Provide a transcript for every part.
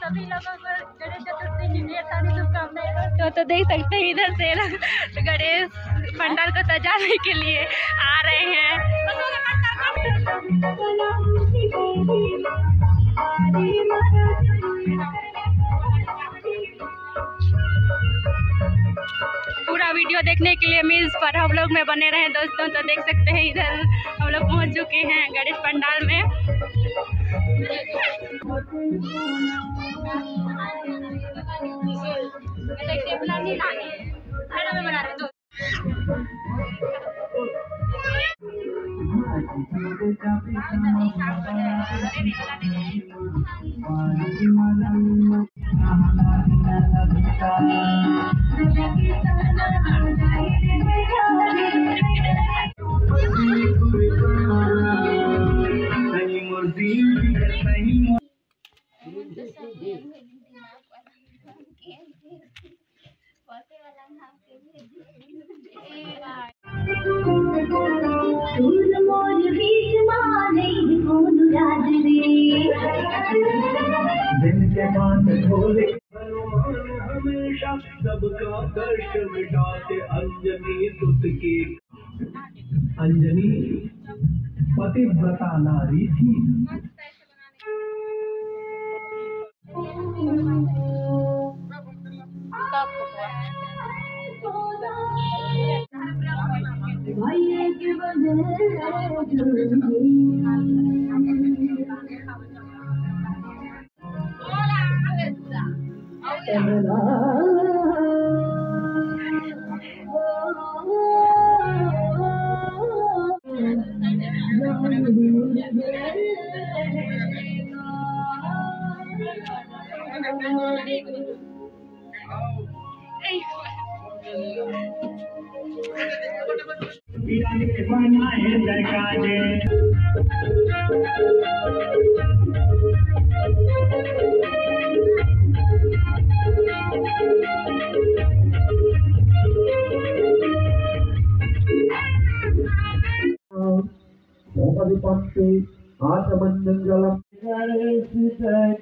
सभी लोगों को गणेश चतुर्थी की ढेर सारी शुभकामनाएं। तो देख सकते हैं इधर से गणेश पंडाल को सजाने के लिए आ रहे हैं। पूरा वीडियो देखने के लिए मील्स पर हम लोग में बने रहे दोस्तों। तो देख सकते हैं इधर हम लोग पहुंच चुके हैं गणेश पंडाल में। हमेशा सबका कष्ट मिटाते अंजनी सुत की। अंजनी पतिव्रता नारी थी।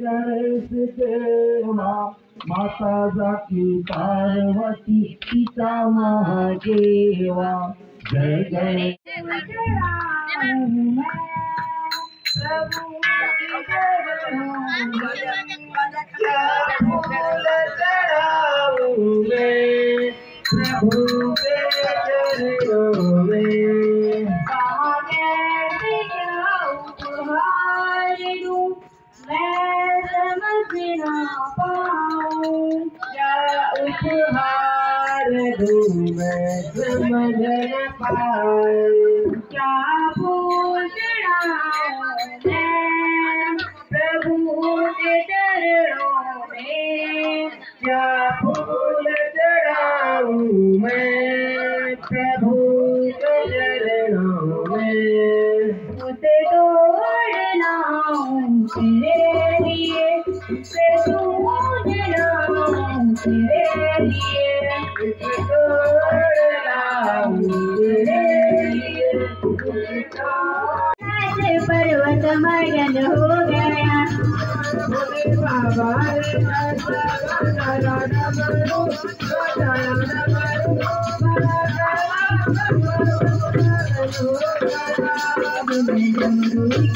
गणेश देवा माता जाकी पार्वती पिता महादेवा जय गणेश। पर्वत मगन हो गया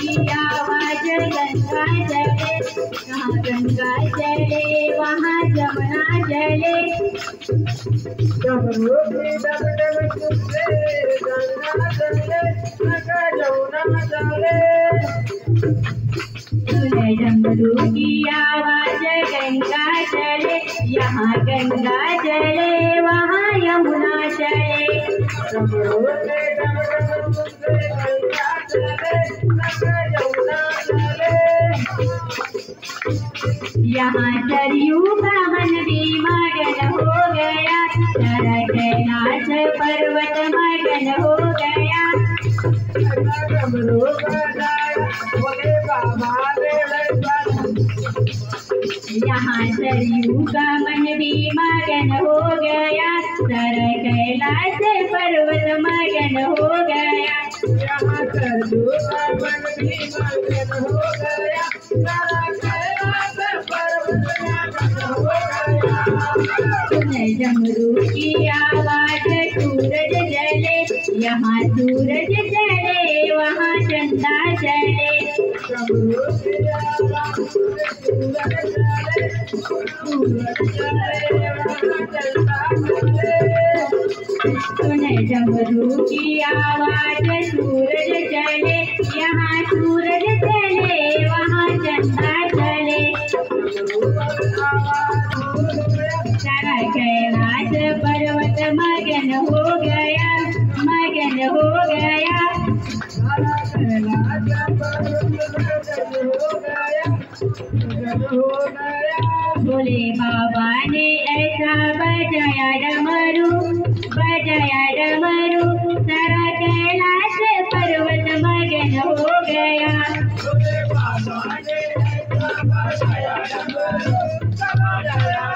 की आवाज गंगा जले, कहाँ गंगा जले वहाँ जमुना जले। डमरू की आवाज गंगा चले, यहाँ गंगा चले वहाँ यमुना चले। यहाँ सरयू का मन भी मगन हो गया, नाच पर्वत मगन हो गया। यहाँ सरयू का मन भी मगन हो गया, सर कैलाश पर्वत मगन हो गया। यहाँ सरयू का मन भी मगन हो गया, सर कैलाश पर्वत डमरू की आवाज सूरज जले, यहाँ सूरज जले वहाँ चंदा जले। डमरू की आवाज सूरज जले, सूरज जले वहाँ चंदा जले। सुने डमरू की आवाज सूरज जले, यहाँ सूरज जले वहाँ चंदा जले। सारा कैलाश पर्वत मगन हो गया, मगन हो गया। सारा कैलाश पर्वत मगन हो गया, मगन हो गया। भोले बाबा ने ऐसा बजाया डमरू, बजाया डमरू, सारा कैलाश पर्वत मगन हो गया। भोले बाबा ने ऐसा बजाया डमरू, बजाया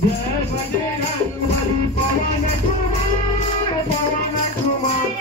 जय बजरंग बली पवन कुमार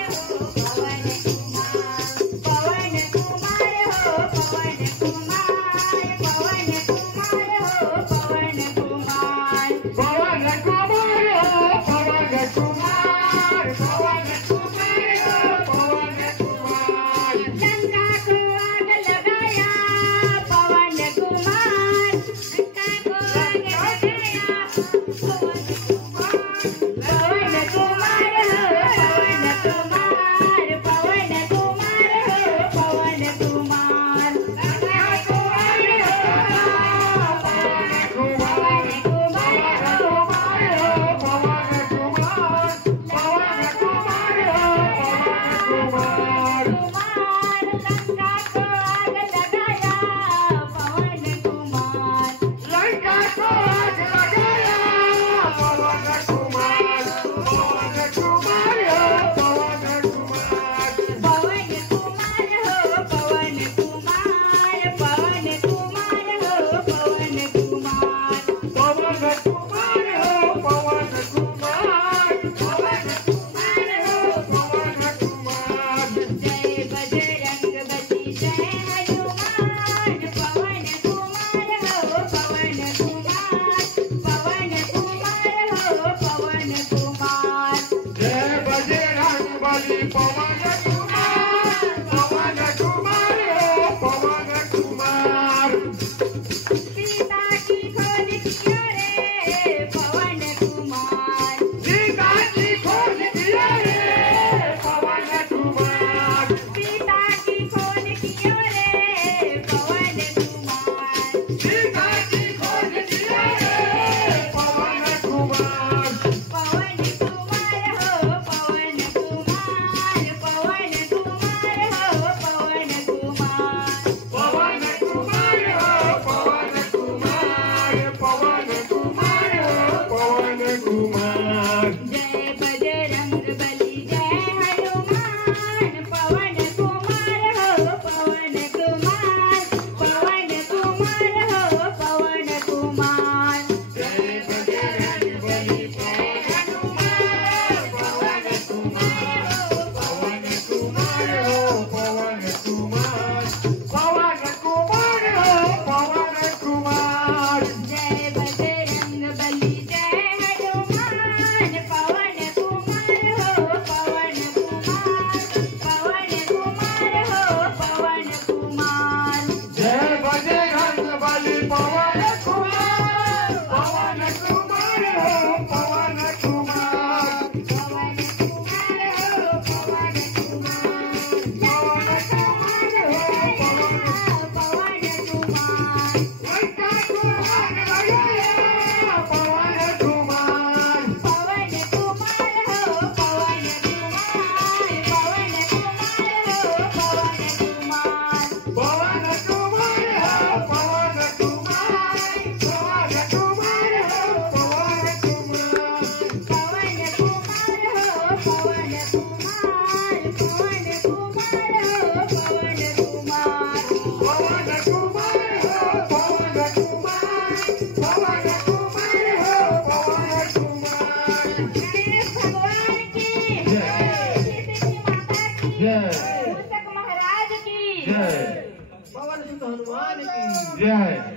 जय। पवन सुत हनुमान की जय।